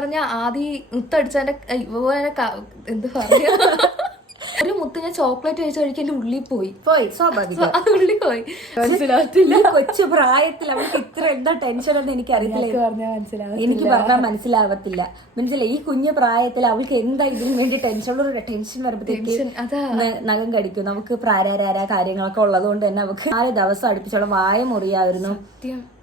പറഞ്ഞ ആദ്യം മുത്തടിച്ചതിന്റെ എന്ത് പറയാ? ഒരു മുത്ത് ഞാൻ ചോക്ലേറ്റ് കഴിച്ച് കഴിക്കാൻ എന്റെ ഉള്ളിൽ പോയി. പോയി സ്വാഭാവികം. അത് ഉള്ളിൽ പോയി. മനസ്സിലാവത്തില്ല. ഈ കൊച്ചു പ്രായത്തിൽ അവൾക്ക് ഇത്ര എന്താ ടെൻഷൻ ഒന്നും എനിക്ക് അറിയത്തില്ല എനിക്ക് പറഞ്ഞാൽ മനസ്സിലാവത്തില്ല. മനസ്സിലായി. ഈ കുഞ്ഞു പ്രായത്തിൽ അവൾക്ക് എന്താ ഇതിനു വേണ്ടി ടെൻഷൻ ഒരു ടെൻഷൻ വരുമ്പോഴത്തേക്ക് നഖം കടിക്കും. നമുക്ക് പ്രാരാരാര കാര്യങ്ങളൊക്കെ ഉള്ളത് കൊണ്ട് തന്നെ നമുക്ക് നാല് ദിവസം അടുപ്പിച്ചോളം വായ മുറിയായിരുന്നു.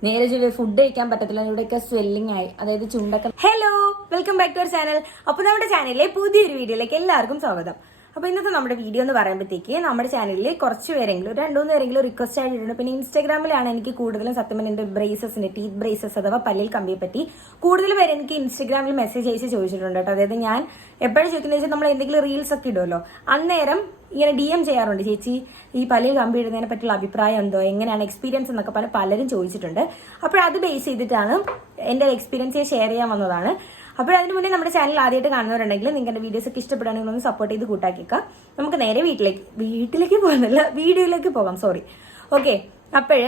നേരെ ചൊല്ലി ഫുഡ് കഴിക്കാൻ പറ്റത്തില്ല. ഇവിടെയൊക്കെ സ്വെല്ലിംഗ് ആയി. അതായത് ചുണ്ടൊക്കെ hello welcome back to our channel അപ്പൊ നമ്മുടെ ചാനലിലെ പുതിയൊരു വീഡിയോയിലേക്ക് എല്ലാവർക്കും സ്വാഗതം. അപ്പൊ ഇന്നത്തെ നമ്മുടെ വീഡിയോ എന്ന് പറയുമ്പോഴത്തേക്ക് നമ്മുടെ ചാനലിൽ കുറച്ച് പേരെങ്കിലും രണ്ടു മൂന്ന് പേരെങ്കിലും റിക്വസ്റ്റ് ആയിട്ടുണ്ട്. പിന്നെ ഇൻസ്റ്റാഗ്രാമിലാണ് എനിക്ക് കൂടുതലും സത്യം പറഞ്ഞ എന്റെ ബ്രേസസിന്റെ ടീത്ത് ബ്രേസസ് അഥവാ പല്ലിൽ കമ്പിയെ പറ്റി കൂടുതൽ പേര് എനിക്ക് ഇൻസ്റ്റാഗ്രാമിൽ മെസ്സേജ് അയച്ച് ചോദിച്ചിട്ടുണ്ട് കേട്ടോ. അതായത് ഞാൻ എപ്പോഴും ചോദിക്കുന്നത് വെച്ചാൽ നമ്മൾ എന്തെങ്കിലും റീൽസ് ഒക്കെ ഇടുമല്ലോ അന്നേരം ഇങ്ങനെ ഡി എം ചെയ്യാറുണ്ട് ചേച്ചി ഈ പല്ലിൽ കമ്പി ഇടുന്നതിനെ പറ്റിയുള്ള അഭിപ്രായം എന്തോ? എങ്ങനെയാണ് എക്സ്പീരിയൻസ് എന്നൊക്കെ പല പലരും ചോദിച്ചിട്ടുണ്ട്. അപ്പോൾ അത് ബേസ് ചെയ്തിട്ടാണ് എന്റെ എക്സ്പീരിയൻസ് ഷെയർ ചെയ്യാൻ വന്നതാണ്. അപ്പോൾ അതിന് മുന്നേ നമ്മുടെ ചാനൽ ആദ്യമായിട്ട് കാണുന്നവരുണ്ടെങ്കിൽ നിങ്ങളുടെ വീഡിയോസ് ഒക്കെ ഇഷ്ടപ്പെടുകയാണെങ്കിൽ ഒന്ന് സപ്പോർട്ട് ചെയ്ത് കൂട്ടാക്കിക്കുക നമുക്ക് നേരെ വീട്ടിലേക്ക് വീട്ടിലേക്ക് പോകുന്നില്ല വീഡിയോയിലേക്ക് പോകാം സോറി ഓക്കെ അപ്പോൾ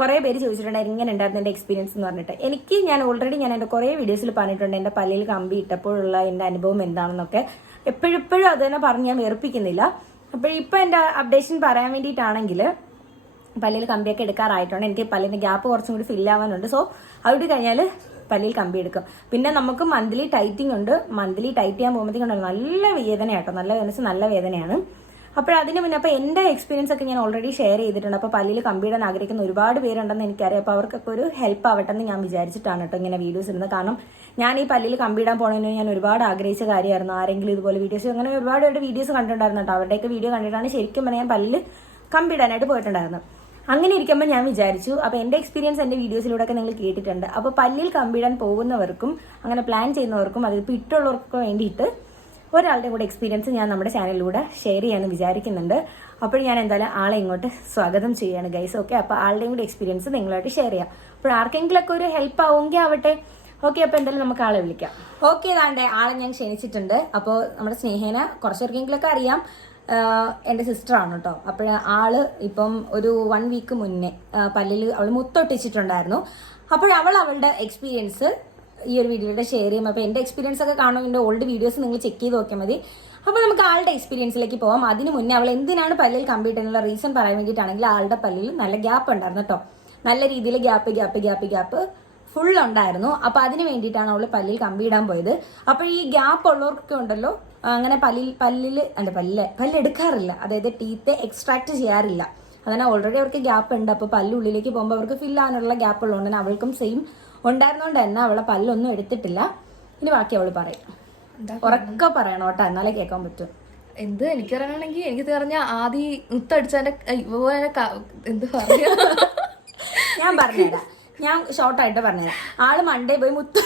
കുറേ പേര് ചോദിച്ചിട്ടുണ്ടായിരുന്നു ഇങ്ങനെ ഉണ്ടായിരുന്നു എന്റെ എക്സ്പീരിയൻസ് എന്ന് പറഞ്ഞിട്ട്. എനിക്ക് ഞാൻ ഓൾറെഡി ഞാൻ എന്റെ കുറേ വീഡിയോസിൽ പറഞ്ഞിട്ടുണ്ട് എന്റെ പല്ലിൽ കമ്പി ഇട്ടപ്പോഴുള്ള എന്റെ അനുഭവം എന്താണെന്നൊക്കെ. എപ്പോഴെപ്പോഴും അത് തന്നെ പറഞ്ഞ് ഞാൻ വെറുപ്പിക്കുന്നില്ല. അപ്പോൾ ഇപ്പോൾ എന്റെ അപ്ഡേഷൻ പറയാൻ വേണ്ടിയിട്ടാണെങ്കിൽ പല്ലിൽ കമ്പിയൊക്കെ എടുക്കാറായിട്ടുണ്ട്. എനിക്ക് പല്ലിന്റെ ഗ്യാപ്പ് കുറച്ചും കൂടി ഫില്ല് ആവാനുണ്ട്. സോ അവിടെ കഴിഞ്ഞാൽ പല്ലിൽ കമ്പി എടുക്കും. പിന്നെ നമുക്ക് മന്ത്ലി ടൈറ്റിംഗ് ഉണ്ട്. മന്ത്ലി ടൈറ്റ് ചെയ്യാൻ പോകുമ്പോഴത്തേക്കും നല്ല വേദന കേട്ടോ നല്ല വേദന നല്ല വേദനയാണ്. അപ്പോൾ അതിന് മുന്നേ അപ്പോൾ എന്റെ എക്സ്പീരിയൻസ് ഒക്കെ ഞാൻ ഓൾറെഡി ഷെയർ ചെയ്തിട്ടുണ്ട്. അപ്പോൾ പല്ലിൽ കമ്പിയിടാൻ ആഗ്രഹിക്കുന്ന ഒരുപാട് പേരുണ്ടെന്ന് എനിക്കറിയാം. അപ്പോൾ അവർക്കൊക്കെ ഒരു ഹെൽപ്പ് ആവട്ടെ എന്ന് ഞാൻ വിചാരിച്ചിട്ടാണ് കേട്ടോ ഇങ്ങനെ വീഡിയോസ് ഇടുന്നത്. കാരണം ഞാൻ ഈ പല്ലിൽ കമ്പിയിടാൻ പോകണമെന്ന് ഞാൻ ഒരുപാട് ആഗ്രഹിച്ച കാര്യമായിരുന്നു. ആരെങ്കിലും ഇതുപോലെ വീഡിയോസ് അങ്ങനെ ഒരുപാട് വീഡിയോസ് കണ്ടിട്ടുണ്ടായിരുന്നു കേട്ടോ അവരുടെയൊക്കെ വീഡിയോ കണ്ടിട്ടാണ് ശരിക്കും പറഞ്ഞാൽ ഞാൻ പല്ലിൽ കമ്പിയിടാനായിട്ട് പോയിട്ടുണ്ടായിരുന്നു അങ്ങനെ ഇരിക്കുമ്പോൾ ഞാൻ വിചാരിച്ചു അപ്പോൾ എന്റെ എക്സ്പീരിയൻസ് എന്റെ വീഡിയോസിലൂടെ ഒക്കെ നിങ്ങൾ കേട്ടിട്ടുണ്ട്. അപ്പോൾ പല്ലിൽ കമ്പിടാൻ പോകുന്നവർക്കും അങ്ങനെ പ്ലാൻ ചെയ്യുന്നവർക്കും അതിൽ ഇട്ടുള്ളവർക്കും വേണ്ടിയിട്ട് ഒരാളുടെ കൂടെ എക്സ്പീരിയൻസ് ഞാൻ നമ്മുടെ ചാനലിലൂടെ ഷെയർ ചെയ്യാമെന്ന് വിചാരിക്കുന്നുണ്ട്. അപ്പോൾ ഞാൻ എന്തായാലും ആളെ ഇങ്ങോട്ട് സ്വാഗതം ചെയ്യാണ് ഗൈസ് ഓക്കെ അപ്പോൾ ആളുടെയും കൂടെ എക്സ്പീരിയൻസ് നിങ്ങളായിട്ട് ഷെയർ ചെയ്യാം. അപ്പോൾ ആർക്കെങ്കിലൊക്കെ ഒരു ഹെൽപ്പ് ആവുമെങ്കിൽ ആവട്ടെ. ഓക്കെ അപ്പോൾ എന്തായാലും നമുക്ക് ആളെ വിളിക്കാം. ഓക്കെ താണ്ടെ ആളെ ഞാൻ ക്ഷണിച്ചിട്ടുണ്ട്. അപ്പോൾ നമ്മുടെ സ്നേഹേനെ കുറച്ചൊരുക്കെങ്കിലൊക്കെ അറിയാം. എന്റെ സിസ്റ്ററാണ് കേട്ടോ അപ്പോൾ ആൾ ഇപ്പം ഒരു വൺ വീക്ക് മുന്നേ പല്ലിൽ അവൾ മുത്തൊട്ടിച്ചിട്ടുണ്ടായിരുന്നു. അപ്പോൾ അവൾ അവളുടെ എക്സ്പീരിയൻസ് ഈ ഒരു വീഡിയോയുടെ ഷെയർ ചെയ്യും. അപ്പോൾ എന്റെ എക്സ്പീരിയൻസ് ഒക്കെ കാണും എന്റെ ഓൾഡ് വീഡിയോസ് നിങ്ങൾ ചെക്ക് ചെയ്ത് നോക്കിയാൽ മതി. അപ്പോൾ നമുക്ക് ആളുടെ എക്സ്പീരിയൻസിലേക്ക് പോവാം. അതിന് മുന്നേ അവൾ എന്തിനാണ് പല്ലിൽ കമ്പ്യൂട്ടർ എന്നുള്ള റീസൺ പറയാൻ വേണ്ടിയിട്ടാണെങ്കിൽ ആളുടെ പല്ലിൽ നല്ല ഗ്യാപ്പ് ഉണ്ടായിരുന്നു കേട്ടോ നല്ല രീതിയിൽ gap gap gap gap full ഉണ്ടായിരുന്നു. അപ്പോൾ അതിന് വേണ്ടിയിട്ടാണ് അവൾ പല്ലിൽ കമ്പി ഇടാൻ പോയത്. അപ്പോൾ ഈ ഗ്യാപ്പ് ഉള്ളവർക്കൊക്കെ ഉണ്ടല്ലോ അങ്ങനെ പല്ലിൽ പല്ലിൽ അല്ല പല്ല് പല്ലെടുക്കാറില്ല അതായത് ടീത്ത് എക്സ്ട്രാക്ട് ചെയ്യാറില്ല. അങ്ങനെ ഓൾറെഡി അവർക്ക് ഗ്യാപ്പ് ഉണ്ട്. അപ്പോൾ പല്ലുള്ളിലേക്ക് പോകുമ്പോൾ അവർക്ക് ഫില്ല് ആകാനുള്ള ഗ്യാപ്പ് ഉള്ളതുകൊണ്ട് തന്നെ അവൾക്കും സെയിം ഉണ്ടായിരുന്നോണ്ട് തന്നെ അവളെ പല്ലൊന്നും എടുത്തിട്ടില്ല. ഇനി ബാക്കി അവൾ പറയും. ഉറക്കെ പറയണം കേട്ടോ. എന്നാലേ കേൾക്കാൻ പറ്റും. എന്ത് എനിക്ക് പറയണമെങ്കിൽ എനിക്ക് പറഞ്ഞ ആദ്യം മുത്തടിച്ചതിന്റെ ഇതുപോലെ എന്ത് പറയാ ഞാൻ പറഞ്ഞുതരാം. ഞാൻ ഷോർട്ടായിട്ട് പറഞ്ഞുതരാം. ആൾ മണ്ടേ പോയി മുത്ത്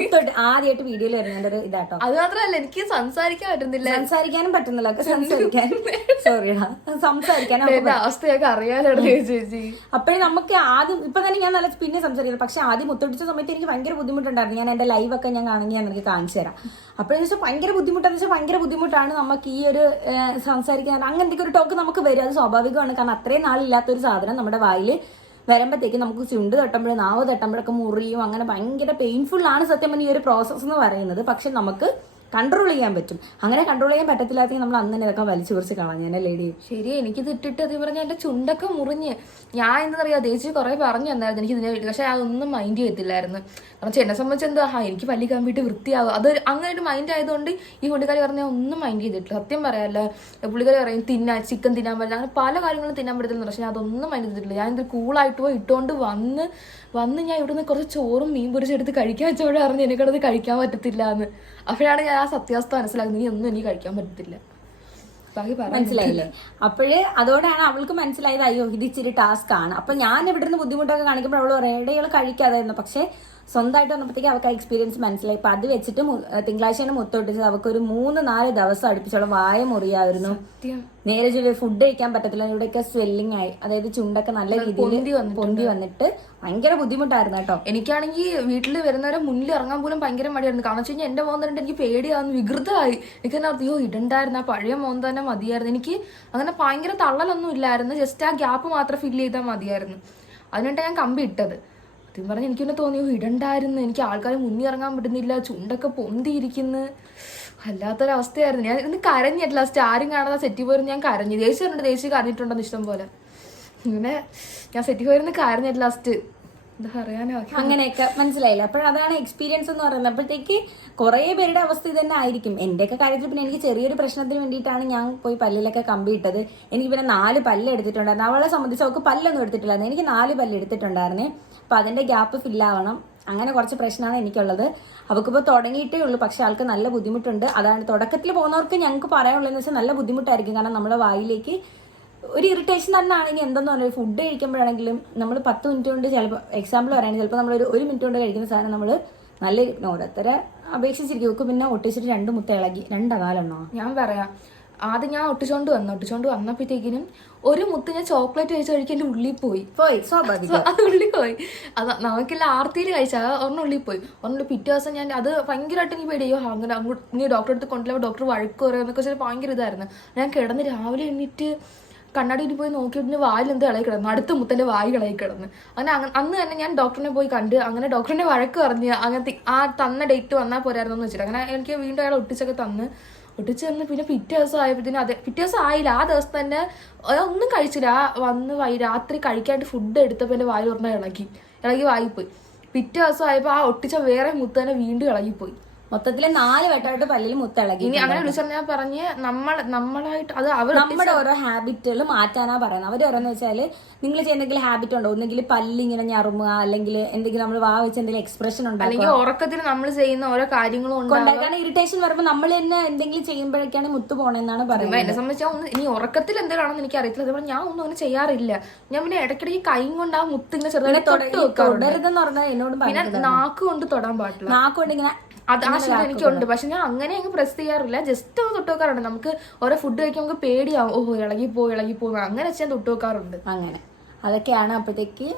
മുത്തോട്ട് ആദ്യമായിട്ട് വീഡിയോയിൽ വരുന്നതിന്റെ ഒരു ഇതാട്ടോ. അത് മാത്രമല്ല എനിക്ക് സംസാരിക്കാൻ പറ്റുന്നില്ല. സംസാരിക്കാനും പറ്റുന്നില്ല. സംസാരിക്കാൻ. എന്റെ അവസ്ഥയൊക്കെ അറിയാലോ ചേച്ചി? അപ്പോഴേ നമുക്ക് ആദ്യം ഇപ്പൊ തന്നെ ഞാൻ നല്ല പിന്നെ സംസാരിക്കുന്നത് പക്ഷെ ആദ്യം മുത്തൊടിച്ച സമയത്ത് എനിക്ക് ഭയങ്കര ബുദ്ധിമുട്ടുണ്ടായിരുന്നു. ഞാൻ എന്റെ ലൈവ് ഒക്കെ ഞാൻ കാണുമെങ്കിൽ ഞാൻ എനിക്ക് കാണിച്ചു തരാം. അപ്പോഴെന്ന് വെച്ചാൽ ഭയങ്കര ബുദ്ധിമുട്ടെന്ന് വെച്ചാൽ ഭയങ്കര ബുദ്ധിമുട്ടാണ് നമുക്ക് ഈ ഒരു സംസാരിക്കാൻ അങ്ങനത്തെ ഒരു ടോക്ക് നമുക്ക് വരും. അത് സ്വാഭാവികമാണ്. കാരണം അത്രയും നാളില്ലാത്ത ഒരു സാധനം നമ്മുടെ വായിൽ വരുമ്പോഴത്തേക്ക് നമുക്ക് ചുണ്ട് തട്ടുമ്പോഴും നാവ് തട്ടുമ്പോഴൊക്കെ മുറിയും അങ്ങനെ ഭയങ്കര പെയിൻഫുള്ളാണ് സത്യം പറഞ്ഞ ഈ ഒരു പ്രോസസ്സ് എന്ന് പറയുന്നത്. പക്ഷെ നമുക്ക് കൺട്രോൾ ചെയ്യാൻ പറ്റും. അങ്ങനെ കൺട്രോൾ ചെയ്യാൻ പറ്റത്തില്ലാത്തെങ്കിൽ നമ്മൾ അന്ന് തന്നെ ഇതൊക്കെ വലിച്ചു കുറിച്ച് ഞാൻ ലേഡി ശരി എനിക്കിത് ഇട്ടിട്ട് അത് പറഞ്ഞാൽ എന്റെ ചുണ്ടൊക്കെ മുറിഞ്ഞ്. ഞാൻ എന്താ ദേശി കുറെ പറഞ്ഞു തന്നായിരുന്നു എനിക്ക് ഇതിനെ പക്ഷെ അതൊന്നും മൈൻഡ് ചെയ്യത്തില്ലായിരുന്നു. കാരണം എന്നെ സംബന്ധിച്ച് എന്താ ആ എനിക്ക് പല്ലി കമ്പിട്ട് വൃത്തിയാകും അതൊരു അങ്ങനെ ഒരു മൈൻഡ് ആയതുകൊണ്ട് ഈ പുള്ളിക്കാരി പറഞ്ഞാൽ ഒന്നും മൈൻഡ് ചെയ്തിട്ടില്ല. സത്യം പറയാല്ലോ. പുള്ളിക്കാരി പറയും തിന്നാൻ ചിക്കൻ തിന്നാൻ പറ്റില്ല. അങ്ങനെ പല കാര്യങ്ങളും തിന്നാൻ പറ്റത്തില്ല പക്ഷെ ഞാൻ അതൊന്നും മൈൻഡ് ചെയ്തിട്ടില്ല. ഞാൻ ഇത് കൂളായിട്ട് പോയി ഇട്ടുകൊണ്ട് വന്ന് വന്ന് ഞാൻ ഇവിടുന്ന് കുറച്ച് ചോറും മീൻ പൊരിച്ചെടുത്ത് കഴിക്കാൻ വെച്ചോടെ അറിഞ്ഞ് എനിക്കടത് കഴിക്കാൻ പറ്റത്തില്ല എന്ന് അപ്പോഴാണ് ഞാൻ ആ സത്യാവസ്ഥ മനസ്സിലാക്കുന്നത് ഇനി ഒന്നും എനിക്ക് കഴിക്കാൻ പറ്റത്തില്ല. മനസ്സിലായില്ലേ? അപ്പോഴ് അതോടെയാണ് അവൾക്ക് മനസ്സിലായത് അയ്യോ ഇത് ഇച്ചിരി ടാസ്ക് ആണ്. അപ്പൊ ഞാൻ ഇവിടുന്ന് ബുദ്ധിമുട്ടൊക്കെ കാണിക്കുമ്പോൾ അവൾ ഇടകൾ കഴിക്കാതായിരുന്നു. പക്ഷെ സ്വന്തമായിട്ട് വന്നപ്പോഴത്തേക്ക് അവൾക്ക് ആ എക്സ്പീരിയൻസ് മനസ്സിലായി. അപ്പൊ അത് വെച്ചിട്ട് തിങ്കളാഴ്ചയാണ് മുത്തൊട്ടിച്ചത് അവർക്ക് ഒരു മൂന്ന് നാല് ദിവസം അടുപ്പിച്ചോളം വായ മുറിയായിരുന്നു. നേരെ ചൊല്ലി ഫുഡ് കഴിക്കാൻ പറ്റത്തില്ല. ഇവിടെയൊക്കെ സ്വെല്ലിംഗ് ആയി. അതായത് ചുണ്ടൊക്കെ നല്ല രീതിയിൽ പൊന്തി വന്നിട്ട് ഭയങ്കര ബുദ്ധിമുട്ടായിരുന്നു കേട്ടോ. എനിക്കാണെങ്കിൽ വീട്ടിൽ വരുന്നവരെ മുന്നിൽ ഇറങ്ങാൻ പോലും ഭയങ്കര മടിയായിരുന്നു. കാരണം വെച്ച് കഴിഞ്ഞാൽ എന്റെ മോൻ തന്നെ എനിക്ക് പേടിയാവുന്നു. വികൃതമായി. എനിക്ക് തന്നെ അയ്യോ ഇടണ്ടായിരുന്നു. ആ പഴയ മോൻ തന്നെ മതിയായിരുന്നു. എനിക്ക് അങ്ങനെ ഭയങ്കര തള്ളലൊന്നും ഇല്ലായിരുന്നു. ജസ്റ്റ് ആ ഗ്യാപ്പ് മാത്രം ഫില്ല് ചെയ്താൽ മതിയായിരുന്നു. അതിനായിട്ടാണ് ഞാൻ കമ്പി ഇട്ടത്. സത്യം പറഞ്ഞാൽ എനിക്ക് തന്നെ തോന്നിയോ? "ഓ, ഇടണ്ടായിരുന്നു. എനിക്ക് ആൾക്കാർ മുന്നിൽ ഇറങ്ങാൻ പറ്റുന്നില്ല. ചുണ്ടൊക്കെ പൊന്തിയിരിക്കുന്നു. വല്ലാത്തൊരവസ്ഥയായിരുന്നു. ഞാൻ ഇന്ന് കരഞ്ഞിട്ട് ലാസ്റ്റ് ആരും കാണാതെ സെറ്റി പോയിരുന്നു. ഞാൻ കരഞ്ഞു. ദേഷ്യം ഉണ്ട് ദേശീയ കരഞ്ഞിട്ടുണ്ടെന്ന് ഇഷ്ടം പോലെ. ഇങ്ങനെ ഞാൻ സെറ്റി പോയിരുന്നു കരഞ്ഞിട്ട് ലാസ്റ്റ് അങ്ങനെയൊക്കെ മനസ്സിലായില്ല? അപ്പോൾ അതാണ് എക്സ്പീരിയൻസ് എന്ന് പറയുന്നത്. അപ്പോഴത്തേക്ക് കുറേ പേരുടെ അവസ്ഥ ഇത് തന്നെ ആയിരിക്കും. എന്റെയൊക്കെ കാര്യത്തിൽ പിന്നെ എനിക്ക് ചെറിയൊരു പ്രശ്നത്തിന് വേണ്ടിയിട്ടാണ് ഞാൻ പോയി പല്ലിലൊക്കെ കമ്പി ഇട്ടത്. എനിക്ക് പിന്നെ നാല് പല്ല് എടുത്തിട്ടുണ്ടായിരുന്നു. അവളെ സംബന്ധിച്ച് അവൾക്ക് പല്ലൊന്നും എടുത്തിട്ടില്ലായിരുന്നു. എനിക്ക് നാല് പല്ല് എടുത്തിട്ടുണ്ടായിരുന്നു. അപ്പൊ അതിന്റെ ഗ്യാപ്പ് ഫില്ലാവണം അങ്ങനെ കുറച്ച് പ്രശ്നമാണ് എനിക്കുള്ളത്. അവൾക്കിപ്പോൾ തുടങ്ങിയിട്ടേ ഉള്ളൂ. പക്ഷെ ആൾക്ക് നല്ല ബുദ്ധിമുട്ടുണ്ട്. അതാണ് തുടക്കത്തിൽ പോകുന്നവർക്ക് ഞങ്ങൾക്ക് പറയാനുള്ളതെന്ന് വെച്ചാൽ നല്ല ബുദ്ധിമുട്ടായിരിക്കും. കാരണം നമ്മുടെ വായിലേക്ക് ഒരു ഇറിറ്റേഷൻ തന്നെ ആണെങ്കിൽ എന്തെന്ന് പറഞ്ഞാൽ ഫുഡ് കഴിക്കുമ്പോഴാണെങ്കിലും നമ്മൾ പത്ത് മിനിറ്റ് കൊണ്ട് ചിലപ്പോൾ എക്സാമ്പിൾ പറയുകയാണെങ്കിൽ ചിലപ്പോൾ നമ്മൾ ഒരു ഒരു മിനിറ്റ് കൊണ്ട് കഴിക്കുന്ന സാധനം നമ്മൾ നല്ല ഓരോരുത്തരെ അപേക്ഷിച്ചിരിക്കും. പിന്നെ ഒട്ടിച്ചിട്ട് രണ്ട് മുട്ട ഇളകി. ഞാൻ പറയാം. ആദ്യം ഞാൻ ഒട്ടിച്ചോണ്ട് വന്നു. ഒട്ടിച്ചോണ്ട് വന്നപ്പോഴത്തേക്കിനും ഒരു മുത്ത് ഞാൻ ചോക്ലേറ്റ് കഴിച്ച കഴിക്കാൻ എന്റെ ഉള്ളിൽ പോയി. പോയി സ്വാഭാവികം. അത് ഉള്ളിൽ പോയി. അത് നമുക്കെല്ലാം ആർത്തിയിൽ കഴിച്ചാൽ ഒരെണ്ണം ഉള്ളിൽ പോയി. ഒരെണ്ണം പിറ്റേ ദിവസം ഞാൻ അത് ഭയങ്കരമായിട്ട് എനിക്ക് പേടിയോ അങ്ങനെ അങ്ങോട്ട് നീ ഡോക്ടറെ അടുത്ത് കൊണ്ടുപോയി ഡോക്ടർ വഴക്ക് പറയുക എന്നൊക്കെ വെച്ചാൽ ഭയങ്കര ഇതായിരുന്നു. ഞാൻ കിടന്ന് രാവിലെ എണീറ്റ് കണ്ണാടിയിൽ പോയി നോക്കിയിട്ട് വായിൽ എന്ത് ഇളകി കിടന്നു. അടുത്ത മുത്തന്റെ വായി ഇളകി കിടന്നു. അങ്ങനെ അങ്ങ- അന്ന് തന്നെ ഞാൻ ഡോക്ടറിനെ പോയി കണ്ട് അങ്ങനെ ഡോക്ടറിനെ വഴക്ക് പറഞ്ഞ് അങ്ങനത്തെ ആ തന്ന ഡേറ്റ് വന്നാൽ പോരായിരുന്നു എന്ന് വെച്ചിട്ട്. അങ്ങനെ എനിക്ക് വീണ്ടും അയാൾ ഒട്ടിച്ചൊക്കെ തന്ന്. ഒട്ടിച്ച് തന്ന് പിന്നെ പിറ്റേ ദിവസം ആയപ്പോഴത്തേനും അതെ പിറ്റേ ദിവസം ആയില്ല. ആ ദിവസം തന്നെ ഒന്നും കഴിച്ചില്ല. ആ വന്ന് വൈ രാത്രി കഴിക്കാണ്ട് ഫുഡ് എടുത്തപ്പോൾ എന്റെ വായിൽ ഒരെണ്ണം ഇളകി. ഇളകി വായിപ്പോയി. പിറ്റേ ദിവസം ആയപ്പോൾ ആ ഒട്ടിച്ച വേറെ മുത്ത് തന്നെ വീണ്ടും ഇളകിപ്പോയി. മൊത്തത്തിൽ നാല് വട്ടമായിട്ട് പല്ലിൽ മുത്തിളകി ഇനി അങ്ങനെ വിളിച്ചറിഞ്ഞാൽ പറഞ്ഞ് നമ്മൾ നമ്മളായിട്ട് അത് അവർ നമ്മുടെ ഓരോ ഹാബിറ്റുകൾ മാറ്റാനാ പറയുന്നത്. അവർ ഓരോന്ന് വെച്ചാൽ നിങ്ങൾ ചെയ്യുന്ന എന്തെങ്കിലും ഹാബിറ്റ് ഉണ്ടോ? ഒന്നെങ്കിൽ പല്ലിങ്ങനെ ഞറുമുക അല്ലെങ്കിൽ എന്തെങ്കിലും നമ്മൾ വാ വെച്ച് എന്തെങ്കിലും എക്സ്പ്രഷൻ ഉണ്ടോ അല്ലെങ്കിൽ ഉറക്കത്തിൽ നമ്മൾ ചെയ്യുന്ന ഓരോ കാര്യങ്ങളും ഉണ്ടാക്കാൻ ഇറിറ്റേഷൻ വരുമ്പോൾ നമ്മൾ തന്നെ എന്തെങ്കിലും ചെയ്യുമ്പോഴൊക്കെയാണ് മുത്തു പോണെന്നാണ് പറയുന്നത്. എന്നെ സംബന്ധിച്ച് ഒന്ന് ഇനി ഉറക്കത്തിൽ എന്തെങ്കിലും എനിക്ക് അറിയത്തില്ല അതുപോലെ ഞാൻ ഒന്നും അങ്ങനെ ചെയ്യാറില്ല. ഞാൻ പിന്നെ ഇടയ്ക്കിടയ്ക്ക് കൈ കൊണ്ട് ആ മുത്ത് ഇങ്ങനെ ചെറുതായിട്ട് തൊട്ട് വെക്കാറുണ്ട്. തുടരുതെന്ന് പറഞ്ഞാൽ എന്നോട് പിന്നെ നാക്ക് കൊണ്ട് തൊടാൻ പാടില്ല. നാക്കൊണ്ട് ഇങ്ങനെ അത് ആ ശീലം എനിക്കുണ്ട്. പക്ഷെ ഞാൻ അങ്ങനെ അങ്ങ് പ്രസ് ചെയ്യാറില്ല. ജസ്റ്റ് ഒന്ന് തൊട്ട് വെക്കാറുണ്ട് നമുക്ക് ഓരോ ഫുഡ് കഴിക്കാൻ നമുക്ക് പേടിയാവും. ഓഹോ ഇളകി പോ ഇളകി പോ അങ്ങനെ വെച്ചാൽ ഞാൻ തൊട്ട് വെക്കാറുണ്ട് അങ്ങനെ. അതൊക്കെയാണ് അപ്പോഴത്തേക്ക്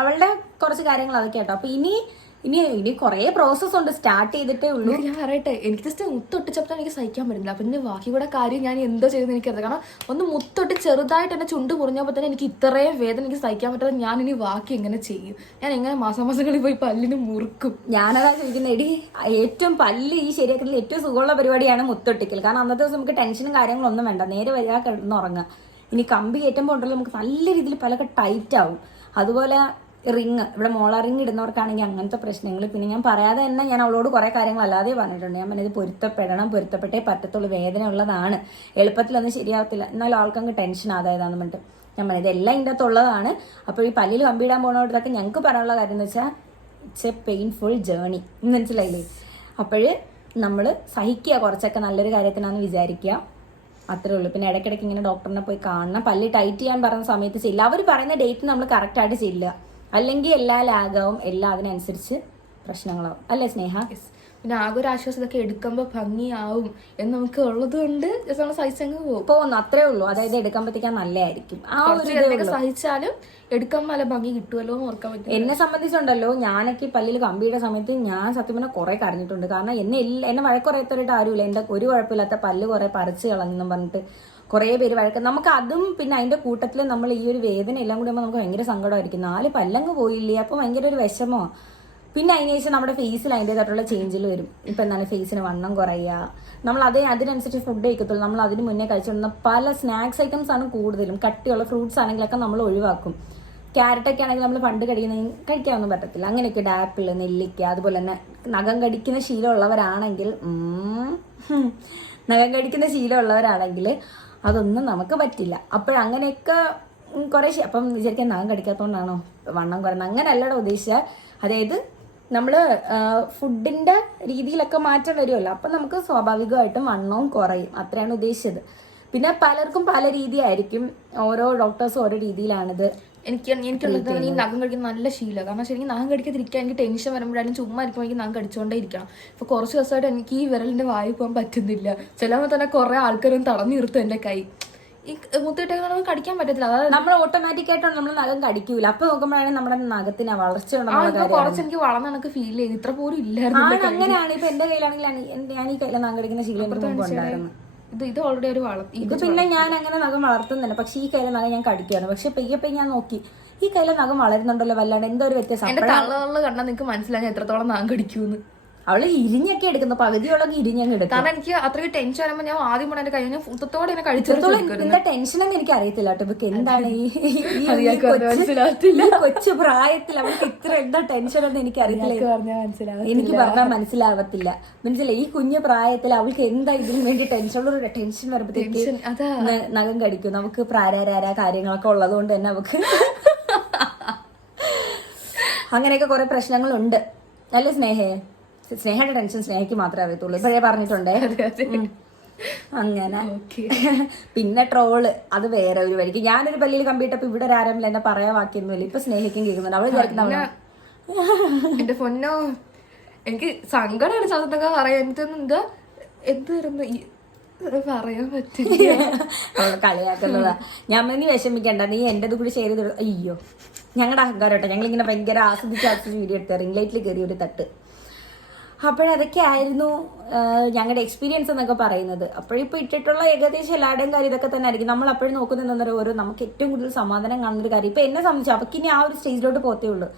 അവളുടെ കുറച്ച് കാര്യങ്ങൾ അതൊക്കെ കേട്ടോ അപ്പൊ ഇനി ഇനി ഇനി കുറേ പ്രോസസ് ഉണ്ട്. സ്റ്റാർട്ട് ചെയ്തിട്ടേ ഉള്ളൂ. ഞാൻ പറയട്ടെ എനിക്ക് ജസ്റ്റ് മുത്തൊട്ടിച്ചപ്പോൾ എനിക്ക് സഹിക്കാൻ പറ്റില്ല. പിന്നെ ബാക്കി കൂടെ കാര്യം ഞാൻ എന്തോ ചെയ്തെന്ന് എനിക്കറിയാം കാരണം ഒന്ന് മുത്തൊട്ട് ചെറുതായിട്ട് എന്നെ ചുണ്ട് മുറിഞ്ഞപ്പോൾ തന്നെ എനിക്ക് ഇത്രയും വേദന എനിക്ക് സഹിക്കാൻ പറ്റാതെ ഞാൻ ഇനി ബാക്കി എങ്ങനെ ചെയ്യും? ഞാൻ എങ്ങനെ മാസം മാസങ്ങളിൽ പോയി പല്ലിന് മുറുക്കും? ഞാനതാ ചോദിക്കുന്നത് എടി ഏറ്റവും പല്ല് ഈ ശരിയാക്കുന്നതിൽ ഏറ്റവും സുഖമുള്ള പരിപാടിയാണ് മുത്തൊട്ടിക്കൽ. കാരണം അന്നത്തെ ദിവസം നമുക്ക് ടെൻഷനും കാര്യങ്ങളും ഒന്നും വേണ്ട. നേരെ വരിക കിടന്നുറങ്ങുക ഇനി കമ്പി കയറ്റുമ്പോൾ ഉണ്ടല്ലോ നമുക്ക് നല്ല രീതിയിൽ പലക്കെ ടൈറ്റ് ആവും. അതുപോലെ റിങ് ഇവിടെ മോള റിങ് ഇടുന്നവർക്കാണെങ്കിൽ അങ്ങനത്തെ പ്രശ്നങ്ങൾ. പിന്നെ ഞാൻ പറയാതെ തന്നെ ഞാൻ അവളോട് കുറേ കാര്യങ്ങൾ അല്ലാതെ പറഞ്ഞിട്ടുണ്ട്. ഞാൻ പറഞ്ഞത് പൊരുത്തപ്പെടണം പൊരുത്തപ്പെട്ടേ പറ്റത്തുള്ളൂ വേദന ഉള്ളതാണ്. എളുപ്പത്തിലൊന്നും ശരിയാവത്തില്ല. എന്നാലും ആൾക്കങ്ങ് ടെൻഷൻ ആതായതാന്ന് പറഞ്ഞിട്ട് ഞാൻ പറഞ്ഞത് എല്ലാം ഇതിന്റെ അകത്തുള്ളതാണ് അപ്പോൾ ഈ പല്ലിൽ കമ്പിയിടാൻ പോകുന്നവർക്ക് ഞങ്ങൾക്ക് പറയാനുള്ള കാര്യം എന്ന് വെച്ചാൽ ഇറ്റ്സ് എ പെയിൻഫുൾ ജേണി എന്ന് മനസ്സിലായില്ലേ? അപ്പോൾ നമ്മൾ സഹിക്കുക കുറച്ചൊക്കെ നല്ലൊരു കാര്യത്തിനാണെന്ന് വിചാരിക്കുക. അത്രേ ഉള്ളൂ. പിന്നെ ഇടയ്ക്കിടയ്ക്ക് ഇങ്ങനെ ഡോക്ടറിനെ പോയി കാണണം. പല്ല് ടൈറ്റ് ചെയ്യാൻ പറഞ്ഞ സമയത്ത് ചെല്ലുക അവർ പറയുന്ന ഡേറ്റ് നമ്മൾ കറക്റ്റായിട്ട് ചെല്ലുക. അല്ലെങ്കിൽ എല്ലാ ലാഗാവും എല്ലാ അതിനനുസരിച്ച് പ്രശ്നങ്ങളാവും. അല്ലേ സ്നേഹ? പിന്നെ ആകെ ഒരു ആശ്വാസം ഇതൊക്കെ എടുക്കുമ്പോൾ ഭംഗിയാവും എന്ന് നമുക്ക് ഉള്ളത് കൊണ്ട് നമ്മൾ സഹിച്ചങ്ങ് പോകും. പോകുന്നു. അത്രേ ഉള്ളൂ. അതായത് എടുക്കുമ്പോഴത്തേക്കാൻ നല്ലതായിരിക്കും. ആ ഒരു സഹിച്ചാലും എടുക്കുമ്പോൾ നല്ല ഭംഗി കിട്ടുമല്ലോ എന്ന് ഓർക്കാൻ പറ്റും എന്നെ സംബന്ധിച്ചുണ്ടല്ലോ ഞാനൊക്കെ പല്ലിൽ കമ്പിയുടെ സമയത്ത് ഞാൻ സത്യം പറഞ്ഞാൽ കുറെ കരഞ്ഞിട്ടുണ്ട്. കാരണം എന്നെ എന്നെ വഴക്കുറയത്തോരായിട്ട് ആരുമില്ല. എന്റെ ഒരു കുഴപ്പമില്ലാത്ത പല്ല് കുറെ പറിച്ച് കളഞ്ഞെന്നും പറഞ്ഞിട്ട് കുറേ പേര് വഴക്ക്. നമുക്ക് അതും പിന്നെ അതിന്റെ കൂട്ടത്തിൽ നമ്മൾ ഈ ഒരു വേദന എല്ലാം കൂടി നമുക്ക് ഭയങ്കര സങ്കടമായിരിക്കും. നാല് പല്ലങ്ങ് പോയില്ലേ? അപ്പൊ ഭയങ്കര ഒരു വിഷമോ? പിന്നെ അതിന് ശേഷം നമ്മുടെ ഫേസിൽ അതിന്റെതായിട്ടുള്ള ചേഞ്ചിൽ വരും. ഇപ്പൊ എന്താണ് ഫേസിന് വണ്ണം കുറയുക. നമ്മൾ അതേ അതിനനുസരിച്ച് ഫുഡ് കഴിക്കത്തുള്ളൂ. നമ്മൾ അതിന് മുന്നേ കഴിച്ചിരുന്ന പല സ്നാക്സ് ഐറ്റംസ് ആണ് കൂടുതലും. കട്ടിയുള്ള ഫ്രൂട്ട്സ് ആണെങ്കിലൊക്കെ നമ്മൾ ഒഴിവാക്കും. ക്യാരറ്റൊക്കെ ആണെങ്കിൽ നമ്മൾ പണ്ട് കഴിക്കുന്ന കഴിക്കാനൊന്നും പറ്റത്തില്ല. അങ്ങനെയൊക്കെ ആപ്പിൾ നെല്ലിക്ക അതുപോലെ തന്നെ നഖം കടിക്കുന്ന ശീലമുള്ളവരാണെങ്കിൽ നഖം കടിക്കുന്ന ശീലമുള്ളവരാണെങ്കിൽ അതൊന്നും നമുക്ക് പറ്റില്ല. അപ്പോഴങ്ങനെയൊക്കെ കുറേ അപ്പം വിചാരിക്കാൻ നാം കടിക്കാത്തതുകൊണ്ടാണോ വണ്ണം കുറയുന്നത്? അങ്ങനെയല്ലടോ ഉദ്ദേശിച്ച. അതായത് നമ്മൾ ഫുഡിന്റെ രീതിയിലൊക്കെ മാറ്റം വരുമല്ലോ അപ്പം നമുക്ക് സ്വാഭാവികമായിട്ടും വണ്ണവും കുറയും. അത്രയാണ് ഉദ്ദേശിച്ചത്. പിന്നെ പലർക്കും പല രീതിയായിരിക്കും. ഓരോ ഡോക്ടേഴ്സും ഓരോ രീതിയിലാണിത്. എനിക്ക് എനിക്ക് ഈ നഖം കടിക്കുന്ന നല്ല ശീലമാണ് കാരണം ശരിക്കും നഖം കടിക്കാതിരിക്കാൻ എനിക്ക് ടെൻഷൻ വരുമ്പോഴായാലും ചുമ്മാ ഇരിക്കുമ്പോൾ എനിക്ക് നഖം കടിച്ചുകൊണ്ടേ ഇരിക്കണം. ഇപ്പൊ കുറച്ച് ദിവസമായിട്ട് എനിക്ക് ഈ വിരലിന്റെ വായി പോകാൻ പറ്റുന്നില്ല. ചിലപ്പോൾ തന്നെ കുറെ ആൾക്കാരും തടഞ്ഞു നിർത്തും എന്റെ കൈ. ഈ മുത്തിട്ടൊക്കെ നമുക്ക് കടിക്കാൻ പറ്റത്തില്ല. അതായത് നമ്മൾ ഓട്ടോമാറ്റിക് ആയിട്ടാണ് നമ്മൾ നഖം കടിക്കൂല. അപ്പൊ നോക്കുമ്പോഴാണ് നമ്മുടെ നഖത്തിന് വളർച്ച കുറച്ച് എനിക്ക് വളർന്ന ഫീൽ ചെയ്ത്. ഇത്ര പോലും ഇല്ലായിരുന്നു അങ്ങനെയാണ്. ഇപ്പൊ എന്റെ കയ്യിലാണെങ്കിൽ ഞാൻ ഈ കയ്യിൽ നഖം കടിക്കുന്ന ശീലം ഉണ്ടായിരുന്നു. ഇത് ഇത് ഓൾറെഡി ഒരു വളർത്തി ഇത് പിന്നെ ഞാൻ അങ്ങനെ നഖം വളർത്തുന്നില്ല പക്ഷെ ഈ കയ്യിലെ നഖം ഞാൻ കടിക്കുകയാണ്. പക്ഷെ പെയ്യെ പെയ്യെ ഞാൻ നോക്കി. ഈ കയ്യിലെ നഖം വളരുന്നുണ്ടല്ലോ വല്ലാണ്ട്. എന്തോ ഒരു വ്യത്യാസം. എന്റെ കണ്ടാൽ നിങ്ങൾക്ക് മനസ്സിലായി എത്രത്തോളം നാം കടിക്കൂന്ന്. അവൾ ഇരിഞ്ഞൊക്കെ എടുക്കുന്നു. പകുതിയോളം ഇരിഞ്ഞങ്ങ് എടുക്കും കാരണം എനിക്ക് അത്രയും ടെൻഷൻ വരുമ്പോൾ ഞാൻ ആദ്യം കൂടെ എന്റെ കഴിഞ്ഞ ഫുട്ടത്തോടെ എന്നെ കഴിച്ചിടത്തോളം ടെൻഷൻ എന്ന് എനിക്ക് അറിയത്തില്ല കേട്ടോ. ഇവക്ക് എന്താണ് ഈ കൊച്ചു- പ്രായത്തിൽ അവൾക്ക് ഇത്ര എന്താ ടെൻഷൻ എന്ന് എനിക്ക് അറിയത്തില്ല. എനിക്ക് പറഞ്ഞാൽ മനസ്സിലാവത്തില്ല. മനസ്സിലായി. ഈ കുഞ്ഞു പ്രായത്തിൽ അവൾക്ക് എന്താ ഇതിനു വേണ്ടി ടെൻഷൻ ഉള്ള ടെൻഷൻ വരുമ്പോഴത്തേക്ക് നഖം കടിക്കും. നമുക്ക് പ്രാരാരാര കാര്യങ്ങളൊക്കെ ഉള്ളത് കൊണ്ട് തന്നെ അവക്ക് അങ്ങനെയൊക്കെ കുറെ പ്രശ്നങ്ങളുണ്ട്. അല്ലേ സ്നേഹേ? സ്നേഹയുടെ ടെൻഷൻ സ്നേഹയ്ക്ക് മാത്രമേ അറിയത്തുള്ളൂ. ഇപ്പോഴേ പറഞ്ഞിട്ടുണ്ടേ. അങ്ങനെ. പിന്നെ ട്രോൾ. അത് വേറെ ഒരു വഴിക്ക്. ഞാനൊരു പള്ളിയിൽ കമ്പിട്ടപ്പോ ഇവിടെ ആരെങ്കിലും എന്നെ പറയാൻ വാക്കിയൊന്നുമില്ല. ഇപ്പൊ സ്നേഹിക്കും കേൾക്കുന്നുണ്ട്. അവൾ വിചാരിക്കുന്ന. എന്റെ പൊന്നോ. എനിക്ക് സങ്കടമാണ് ചതത്തൊക്കെ പറയാൻ. എന്താ എന്തായിരുന്നു പറയാൻ പറ്റില്ല. കളിയാക്കുന്നതാ. ഞാൻ നീ വിഷമിക്കണ്ട. നീ എന്റേത് കൂടി ചെയ്ത് അയ്യോ. ഞങ്ങളുടെ അഹങ്കാരം ഞങ്ങൾ ഇങ്ങനെ ഭയങ്കര ആസ്വദിച്ച് ആസ്വദിച്ച് വീഡിയോ എടുത്ത റിംഗ് ലൈറ്റിൽ കയറി ഒരു തട്ട്. അപ്പോഴതൊക്കെ ആയിരുന്നു ഞങ്ങളുടെ എക്സ്പീരിയൻസ് എന്നൊക്കെ പറയുന്നത്. അപ്പോഴിപ്പോൾ ഇട്ടിട്ടുള്ള ഏകദേശം എല്ലാവരുടെയും കാര്യം ഇതൊക്കെ തന്നെ ആയിരിക്കും നമ്മൾ അപ്പോഴും നോക്കുന്നത് ഓരോ നമുക്ക് ഏറ്റവും കൂടുതൽ സമാധാനം കാണുന്ന ഒരു കാര്യം. ഇപ്പം എന്നെ സംബന്ധിച്ചു അവർക്ക് ഇനി ആ ഒരു സ്റ്റേജിലോട്ട് പോത്തേ ഉള്ളൂ.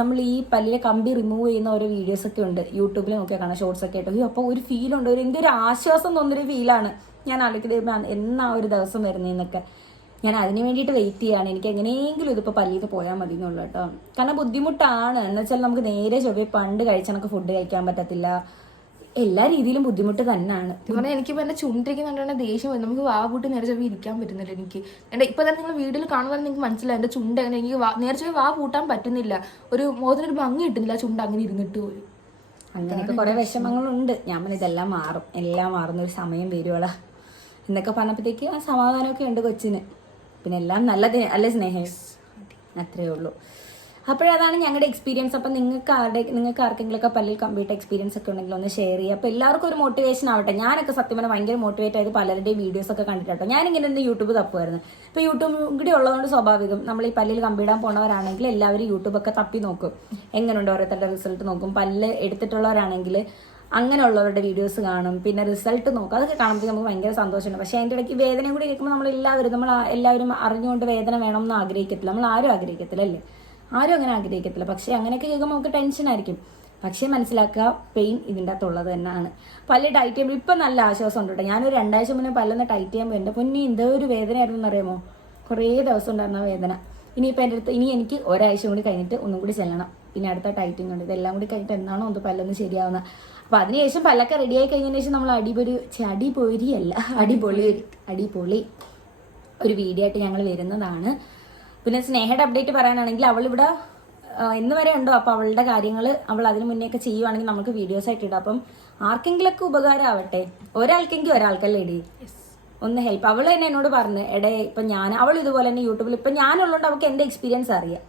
നമ്മൾ ഈ പല്ലിലെ കമ്പി റിമൂവ് ചെയ്യുന്ന ഓരോ വീഡിയോസ് ഒക്കെ ഉണ്ട്. യൂട്യൂബിൽ ഒക്കെ കാണാം ഷോർട്സ് ഒക്കെ ആയിട്ട്. അപ്പോൾ ഒരു ഫീൽ ഉണ്ട്. ഒരു എന്തൊരു ആശ്വാസം തോന്നുന്നൊരു ഫീലാണ് ഞാൻ ആലോചിക്കുന്നത് എന്നാ ഒരു ദിവസം വരുന്നതെന്നൊക്കെ ഞാൻ അതിന് വേണ്ടിയിട്ട് വെയിറ്റ് ചെയ്യാണ്. എനിക്ക് എങ്ങനെയെങ്കിലും ഇതിപ്പോൾ പല്ലിയിൽ പോയാൽ മതി എന്നുള്ളൂ കേട്ടോ. കാരണം ബുദ്ധിമുട്ടാണ്. എന്ന് വെച്ചാൽ നമുക്ക് നേരെ ചൊവ്വേ പണ്ട് കഴിച്ച നമുക്ക് ഫുഡ് കഴിക്കാൻ പറ്റത്തില്ല. എല്ലാ രീതിയിലും ബുദ്ധിമുട്ട് തന്നെയാണ് പറഞ്ഞാൽ എനിക്കിപ്പോ എന്റെ ചുണ്ടിരിക്കുന്നുണ്ടെങ്കിൽ ദേഷ്യം വരും. നമുക്ക് വാ പൂട്ടി നേരെ ചൊവ്വ ഇരിക്കാൻ പറ്റുന്നില്ല എനിക്ക്. എന്റെ ഇപ്പൊ തന്നെ നിങ്ങൾ വീട്ടിൽ കാണുമ്പോൾ നിങ്ങൾക്ക് മനസ്സിലായി. എന്റെ ചുണ്ട് അങ്ങനെ എനിക്ക് നേരെ ചൊവ്വ വാ പൂട്ടാൻ പറ്റുന്നില്ല. ഒരു മോദിനൊരു ഭംഗി കിട്ടുന്നില്ല ചുണ്ട് അങ്ങനെ ഇരുന്നിട്ട് പോയി. അങ്ങനെയൊക്കെ കുറെ വിഷമങ്ങളുണ്ട്. ഞാൻ പറഞ്ഞ ഇതെല്ലാം മാറും. എല്ലാം മാറുന്ന ഒരു സമയം വരുവള എന്നൊക്കെ പറഞ്ഞപ്പോഴത്തേക്ക് ആ സമാധാനമൊക്കെ ഉണ്ട് കൊച്ചിന്. പിന്നെ എല്ലാം നല്ലതിന് അല്ലേ സ്നേഹം? അത്രേ ഉള്ളൂ. അപ്പോഴതാണ് ഞങ്ങളുടെ എക്സ്പീരിയൻസ് അപ്പം നിങ്ങൾക്ക് ആരുടെ നിങ്ങൾക്ക് ആർക്കെങ്കിലുമൊക്കെ പല്ലിൽ കമ്പ്യൂട്ടർ എക്സ്പീരിയൻസ് ഒക്കെ ഉണ്ടെങ്കിൽ ഒന്ന് ഷെയർ ചെയ്യുക. അപ്പോൾ എല്ലാവർക്കും ഒരു മോട്ടിവേഷൻ ആവട്ടെ. ഞാനൊക്കെ സത്യം പറഞ്ഞാൽ ഭയങ്കര മോട്ടിവേറ്റ് ആയത് പലരുടെയും വീഡിയോസ് ഒക്കെ കണ്ടിട്ടോ ഞാനിങ്ങനെ ഒന്ന് യൂട്യൂബ് തപ്പുമായിരുന്നു ഇപ്പോൾ യൂട്യൂബ് കൂടി ഉള്ളതുകൊണ്ട് സ്വാഭാവികം നമ്മൾ ഈ പല്ലിൽ കമ്പിടാൻ പോണവരാണെങ്കിൽ എല്ലാവരും യൂട്യൂബൊക്കെ തപ്പി നോക്കും. എങ്ങനെയുണ്ട് ഓരോരുത്തരുടെ റിസൾട്ട് നോക്കും. പല്ല് എടുത്തിട്ടുള്ളവരാണെങ്കിൽ അങ്ങനെയുള്ളവരുടെ വീഡിയോസ് കാണും. പിന്നെ റിസൾട്ട് നോക്കും. അതൊക്കെ കാണുമ്പോൾ നമുക്ക് ഭയങ്കര സന്തോഷമുണ്ട്. പക്ഷേ അതിന്റെ ഇടയ്ക്ക് വേദന കൂടി കേൾക്കുമ്പോൾ നമ്മൾ എല്ലാവരും നമ്മൾ എല്ലാവരും അറിഞ്ഞുകൊണ്ട് വേദന വേണമെന്ന് ആഗ്രഹിക്കത്തില്ല. നമ്മൾ ആരും ആഗ്രഹിക്കത്തില്ല അല്ലേ ആരും അങ്ങനെ ആഗ്രഹിക്കത്തില്ല. പക്ഷേ അങ്ങനെയൊക്കെ കേൾക്കുമ്പോൾ നമുക്ക് ടെൻഷൻ ആയിരിക്കും. പക്ഷേ മനസ്സിലാക്കുക പെയിൻ ഇതിന്റെ അകത്തുള്ളത് തന്നെയാണ് പല ടൈറ്റ് ചെയ്യുമ്പോൾ ഇപ്പം നല്ല ആശ്വാസം ഉണ്ട് കേട്ടോ. ഞാനൊരു രണ്ടാഴ്ച മുന്നേ പല്ലൊന്ന് ടൈറ്റ് ചെയ്യുമ്പോൾ എന്റെ പൊന്നി എന്തോ ഒരു വേദനയായിരുന്നു എന്നറിയാമോ കുറേ ദിവസം ഉണ്ടായിരുന്ന വേദന. ഇനിയിപ്പോൾ എന്റെ അടുത്ത് ഇനി എനിക്ക് ഒരാഴ്ച കൂടി കഴിഞ്ഞിട്ട് ഒന്നും കൂടി ചെല്ലണം. പിന്നെ അടുത്ത ടൈറ്റിംഗ് ഉണ്ട്. ഇതെല്ലാം കൂടി കഴിഞ്ഞിട്ട് എന്നാണോ ഒന്ന് പല്ലൊന്ന് ശരിയാവുന്ന. അപ്പോൾ അതിനുശേഷം പല്ലൊക്കെ റെഡിയായി കഴിഞ്ഞതിന് ശേഷം നമ്മൾ അടിപൊളി അടിപൊരി അല്ല അടിപൊളി അടിപൊളി ഒരു വീഡിയോ ആയിട്ട് ഞങ്ങൾ വരുന്നതാണ്. പിന്നെ സ്നേഹയുടെ അപ്ഡേറ്റ് പറയാനാണെങ്കിൽ അവൾ ഇവിടെ ഇന്ന് വരെ ഉണ്ടോ? അപ്പോൾ അവളുടെ കാര്യങ്ങൾ അവൾ അതിന് മുന്നേ ഒക്കെ ചെയ്യുവാണെങ്കിൽ നമുക്ക് വീഡിയോസ് ആയിട്ട് ഇടാം. അപ്പം ആർക്കെങ്കിലൊക്കെ ഉപകാരം ആവട്ടെ ഒരാൾക്കെങ്കിൽ ഒരാൾക്കല്ലേ ഒന്ന് ഹെൽപ്പ് അവൾ തന്നെ എന്നോട് പറഞ്ഞു എടേ ഇപ്പൊ ഞാൻ അവൾ ഇതുപോലെ തന്നെ യൂട്യൂബിൽ ഇപ്പൊ ഞാനുള്ളതുകൊണ്ട് അവൾക്ക് എന്റെ എക്സ്പീരിയൻസ് അറിയാം.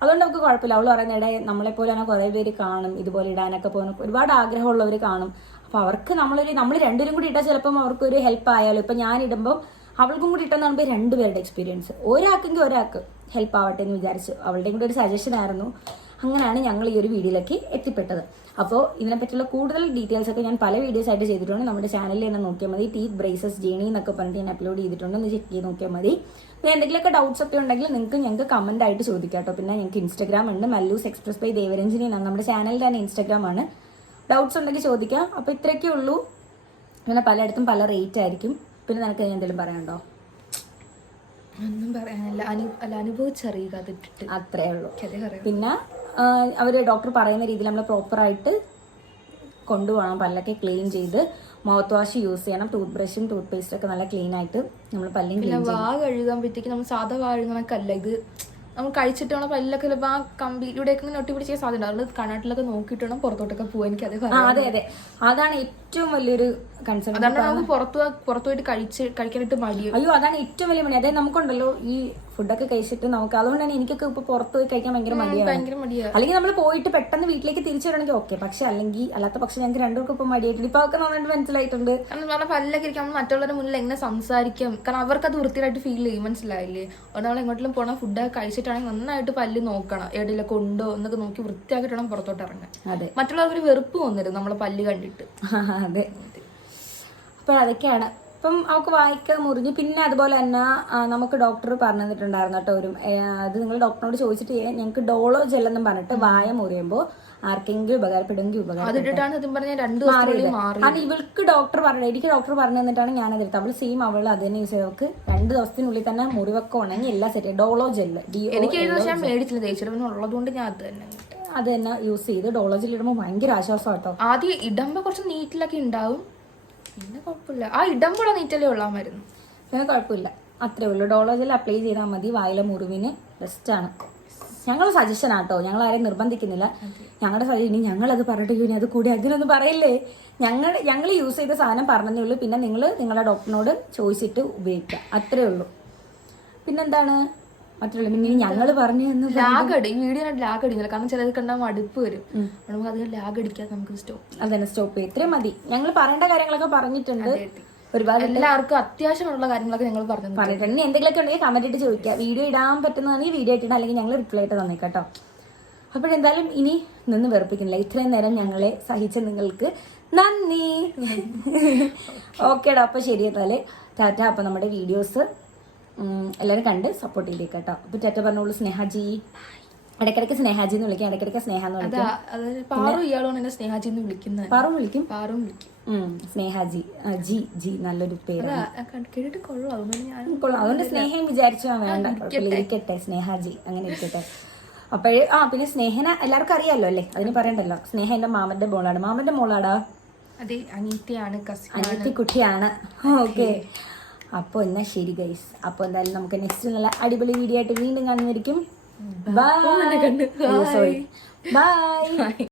അതുകൊണ്ട് നമുക്ക് കുഴപ്പമില്ല. അവൾ പറയുന്ന ഇടയെ നമ്മളെ പോലെ തന്നെ കുറേ പേര് കാണും ഇതുപോലെ ഇടാനൊക്കെ പോകുന്ന ഒരുപാട് ആഗ്രഹമുള്ളവർ കാണും. അപ്പൊ അവർക്ക് നമ്മളൊരു നമ്മൾ രണ്ടുപേരും കൂടി ഇട്ടാൽ ചിലപ്പം അവർക്ക് ഒരു ഹെൽപ്പ് ആയാലും. ഇപ്പൊ ഞാൻ ഇടുമ്പോൾ അവൾക്കും കൂടി ഇട്ടെന്ന് പറയുമ്പോൾ രണ്ടുപേരുടെ എക്സ്പീരിയൻസ് ഒരാൾക്കെങ്കിൽ ഒരാൾക്ക് ഹെൽപ്പ് ആവട്ടെ എന്ന് വിചാരിച്ചു അവളുടെയും കൂടി ഒരു സജഷൻ ആയിരുന്നു. അങ്ങനെയാണ് ഞങ്ങൾ ഈ ഒരു വീഡിയോയിലേക്ക് എത്തിപ്പെട്ടത്. അപ്പോൾ ഇതിനെപ്പറ്റിയുള്ള കൂടുതൽ ഡീറ്റെയിൽസ് ഒക്കെ ഞാൻ പല വീഡിയോസ് ആയിട്ട് ചെയ്തിട്ടുണ്ട്. നമ്മുടെ ചാനലിൽ തന്നെ നോക്കിയാൽ മതി. ടീത്ത് ബ്രേസസ് ജേണി എന്നൊക്കെ പറഞ്ഞിട്ട് ഞാൻ അപ്ലോഡ് ചെയ്തിട്ടുണ്ട്. ഒന്ന് ചെക്ക് ചെയ്ത് നോക്കിയാൽ മതി. പിന്നെ എന്തെങ്കിലുമൊക്കെ ഡൗട്ട്സ് ഒക്കെ ഉണ്ടെങ്കിൽ നിങ്ങൾക്ക് ഞങ്ങൾക്ക് കമന്റ് ആയിട്ട് ചോദിക്കാം കേട്ടോ. പിന്നെ ഞങ്ങൾക്ക് ഇൻസ്റ്റാഗ്രാം ഉണ്ട്. മല്ലൂസ് എക്സ്പ്രസ് ബൈ ദേവരഞ്ജിനി എന്നാണ് നമ്മുടെ ചാനലിൽ തന്നെ ഇൻസ്റ്റാഗ്രാം ആണ്. ഡൗട്ട്സ് ഉണ്ടെങ്കിൽ ചോദിക്കാം. അപ്പോൾ ഇത്രയൊക്കെ ഉള്ളൂ. പിന്നെ പലയിടത്തും പല റേറ്റ് ആയിരിക്കും. പിന്നെ നിനക്ക് എന്തെങ്കിലും പറയാനുണ്ടോ? ഒന്നും പറയാനല്ല. അനു അല്ല അനുഭവിച്ചറിയുക അതിട്ടിട്ട്. അത്രേ ഉള്ളൂ. പിന്നെ അവർ ഡോക്ടർ പറയുന്ന രീതിയിൽ നമ്മൾ പ്രോപ്പറായിട്ട് കൊണ്ടുപോകണം പല്ലൊക്കെ ക്ലീൻ ചെയ്ത് മൗത്ത് വാഷ് യൂസ് ചെയ്യണം ടൂത്ത് ബ്രഷും ടൂത്ത് പേസ്റ്റും ഒക്കെ നല്ല ക്ലീൻ ആയിട്ട് നമ്മൾ പല്ലും ക്ലീൻ വാ കഴുകാൻ പറ്റിക്ക് നമ്മൾ സാധാ വാ കഴുകണക്കല്ല ഇത് നമ്മൾ കഴിച്ചിട്ട് വേണം പല്ലൊക്കെ ചിലപ്പോൾ ആ കമ്പിയിലൂടെയൊക്കെ ഇങ്ങനെ ഒട്ടിപ്പിടിച്ച സാധ്യത അതുകൊണ്ട് കണ്ണാട്ടിലൊക്കെ നോക്കിയിട്ട് വേണം പുറത്തോട്ടൊക്കെ പോകാൻ എനിക്ക് അത് അതെ അതെ. അതാണ് ഏറ്റവും വലിയൊരു കൺസേൺ അതാണ് നമുക്ക് പുറത്തു പുറത്തു പോയിട്ട് കഴിച്ച് കഴിക്കാനായിട്ട് മടിയോ. അയ്യോ അതാണ് ഏറ്റവും വലിയ മണി അതായത് നമുക്കുണ്ടല്ലോ ഈ ഫുഡൊക്കെ കഴിച്ചിട്ട് നമുക്ക്. അതുകൊണ്ട് തന്നെ എനിക്കൊക്കെ ഇപ്പൊ പുറത്ത് പോയി കഴിക്കാൻ ഭയങ്കര മടിയാണ്. അല്ലെങ്കിൽ നമ്മൾ പോയിട്ട് പെട്ടെന്ന് വീട്ടിലേക്ക് തിരിച്ചു വരണമെങ്കിൽ ഓക്കെ. പക്ഷെ അല്ലെങ്കിൽ അല്ലാത്ത പക്ഷെ ഞങ്ങൾക്ക് രണ്ടുപേർക്കും ഇപ്പൊ മടിയായിട്ടുണ്ട്. ഇപ്പൊ ഒക്കെ നന്നായിട്ട് മനസ്സിലായിട്ടുണ്ട്. കാരണം പല്ലൊക്കെ നമ്മൾ മറ്റുള്ളവരുടെ മുന്നിൽ എങ്ങനെ സംസാരിക്കും. കാരണം അവർക്ക് അത് വൃത്തിയായിട്ട് ഫീൽ ചെയ്യും. മനസ്സിലായില്ലേ? അതുകൊണ്ട് നമ്മൾ എങ്ങോട്ടും പോകണം ഫുഡൊക്കെ കഴിച്ചിട്ടാണെങ്കിൽ നന്നായിട്ട് പല്ല് നോക്കണം. എവിടെയെങ്കിലൊക്കെ ഉണ്ടോ എന്നൊക്കെ നോക്കി വൃത്തിയാക്കിയിട്ട് വേണം പുറത്തോട്ട് ഇറങ്ങാൻ. അതെ. മറ്റുള്ളവർ വെറുപ്പ് വന്നിരുന്നു നമ്മളെ പല്ല് കണ്ടിട്ട്. അതെ. അപ്പോൾ അതൊക്കെയാണ്. അപ്പം അവൾക്ക് വായിക്കാൻ മുറിഞ്ഞു. പിന്നെ അതുപോലെ തന്നെ നമുക്ക് ഡോക്ടർ പറഞ്ഞു തന്നിട്ടുണ്ടായിരുന്നു കേട്ടോ ഒരു അത് നിങ്ങൾ ഡോക്ടറിനോട് ചോദിച്ചിട്ട് ഞങ്ങൾക്ക് ഡോളോ ജെല്ലെന്നും പറഞ്ഞിട്ട് വായ മുറിയുമ്പോൾ ആർക്കെങ്കിലും ഉപകാരപ്പെടുമെങ്കിൽ ഉപകാരം അത് ഇവൾക്ക് ഡോക്ടർ പറഞ്ഞു എനിക്ക് ഡോക്ടർ പറഞ്ഞു തന്നിട്ടാണ് ഞാൻ അതെടുത്തത് അവൾ സെയിം അവൾ അത് തന്നെ യൂസ് ചെയ്തവർക്ക് രണ്ട് ദിവസത്തിനുള്ളിൽ തന്നെ മുറിവൊക്കെ ഉണങ്ങി എല്ലാം സെറ്റ് ഡോളോ ജെല്ല് എനിക്ക് മേടിച്ചില്ല. തേച്ചിട്ട് ഉള്ളതുകൊണ്ട് ഞാൻ അത് തന്നെ അത് തന്നെ യൂസ് ചെയ്ത്. ഡോളോ ജെല്ല് ഇടുമ്പോൾ ഭയങ്കര ആശ്വാസം കേട്ടോ ആദ്യം ഇടുമ്പോ കുറച്ച് നീറ്റിലൊക്കെ ഉണ്ടാവും. പിന്നെ കുഴപ്പമില്ല. ആ ഇടം കൂടെ നീറ്റലേ ഉള്ളാൻ വരുന്നു പിന്നെ കുഴപ്പമില്ല. അത്രേ ഉള്ളൂ. ഡോളോ ജെൽ അപ്ലൈ ചെയ്താൽ മതി. വായിലെ മുറിവിന് ബെസ്റ്റാണ് ഞങ്ങൾ സജഷൻ ആട്ടോ. ഞങ്ങൾ ആരെയും നിർബന്ധിക്കുന്നില്ല. ഞങ്ങളുടെ സജഷൻ ഇനി ഞങ്ങളത് പറഞ്ഞിട്ട് ഇനി അത് കൂടി അതിനൊന്നും പറയില്ലേ? ഞങ്ങൾ ഞങ്ങൾ യൂസ് ചെയ്ത സാധനം പറഞ്ഞതേ ഉള്ളൂ. പിന്നെ നിങ്ങൾ നിങ്ങളുടെ ഡോക്ടറിനോട് ചോദിച്ചിട്ട് ഉപയോഗിക്കുക. അത്രേ ഉള്ളൂ. പിന്നെന്താണ്? മറ്റുള്ള പിന്നെ ഞങ്ങൾ പറഞ്ഞു എന്ന് ലാഗ് അടി ഈ വീഡിയോ ലാഗ് അടിക്കുന്നില്ല കാരണം ചിലത് കണ്ടാൽ മടുപ്പ് വരും. നമുക്ക് അധികം ലാഗ് അടിക്കാതെ നമുക്ക് സ്റ്റോപ്പ് അതന്നെ സ്റ്റോപ്പ് ഇത്രയും മതി. ഞങ്ങൾ പറയേണ്ട കാര്യങ്ങളൊക്കെ പറഞ്ഞിട്ടുണ്ട്. ഒരുപാട് എല്ലാവർക്കും അത്യാവശ്യമുള്ള കാര്യങ്ങളൊക്കെ ഞങ്ങൾ പറഞ്ഞു പറഞ്ഞിട്ടുണ്ട്. എന്തെങ്കിലുമൊക്കെ ഉണ്ടെങ്കിൽ കമന്റ് ഇട്ട് ചോദിക്കുക വീഡിയോ ഇടാൻ പറ്റുന്നതാണെങ്കിൽ വീഡിയോ ഇട്ടിട്ട് അല്ലെങ്കിൽ ഞങ്ങൾ റിപ്ലൈ ആയിട്ട് തന്നേക്കാട്ടോ അപ്പോഴെന്തായാലും ഇനി നിന്ന് വെറുപ്പിക്കുന്നില്ല ഇത്രയും നേരം ഞങ്ങളെ സഹിച്ച നിങ്ങൾക്ക് നന്ദി. ഓക്കേടാ അപ്പോൾ ശരി എന്നാൽ. ടാറ്റ. അപ്പോൾ നമ്മുടെ വീഡിയോസ് എല്ലാവരും കണ്ട് സപ്പോർട്ട് ചെയ്തേക്കാട്ടോ അപ്പോൾ ടാറ്റ പറഞ്ഞോളൂ സ്നേഹാജി ഇടയ്ക്കിടയ്ക്ക് സ്നേഹാജി എന്ന് വിളിക്കാം ഇടയ്ക്കിടയ്ക്ക് സ്നേഹ എന്ന് വിളിക്കും. പാറു ഇയാളാണ് എന്നെ സ്നേഹാജി എന്ന് വിളിക്കുന്നത് പാറും വിളിക്കും. പാറും വിളിക്കും. സ്നേഹജി ജി ജി നല്ലൊരു പേര് കൊള്ളാം. അതുകൊണ്ട് സ്നേഹം വിചാരിച്ചാ വേണ്ട. ഇരിക്കട്ടെ. സ്നേഹാജി അങ്ങനെ ഇരിക്കട്ടെ. അപ്പോഴേ ആ പിന്നെ സ്നേഹന എല്ലാവർക്കും അറിയാലോ അല്ലേ? അതിന് പറയണ്ടല്ലോ. സ്നേഹ എന്റെ മാമന്റെ മോളാണ്. മാമന്റെ മോളാടാ? അതെ അനീറ്റയാണ് അനിയത്തി കുട്ടിയാണ്. ഓക്കെ. അപ്പോൾ എന്നാൽ ശരി ഗൈസ് അപ്പോൾ എന്തായാലും നമുക്ക് നെക്സ്റ്റ് നല്ല അടിപൊളി വീഡിയോ ആയിട്ട് വീണ്ടും കാണുന്നതായിരിക്കും ബൈ സോറി ബൈ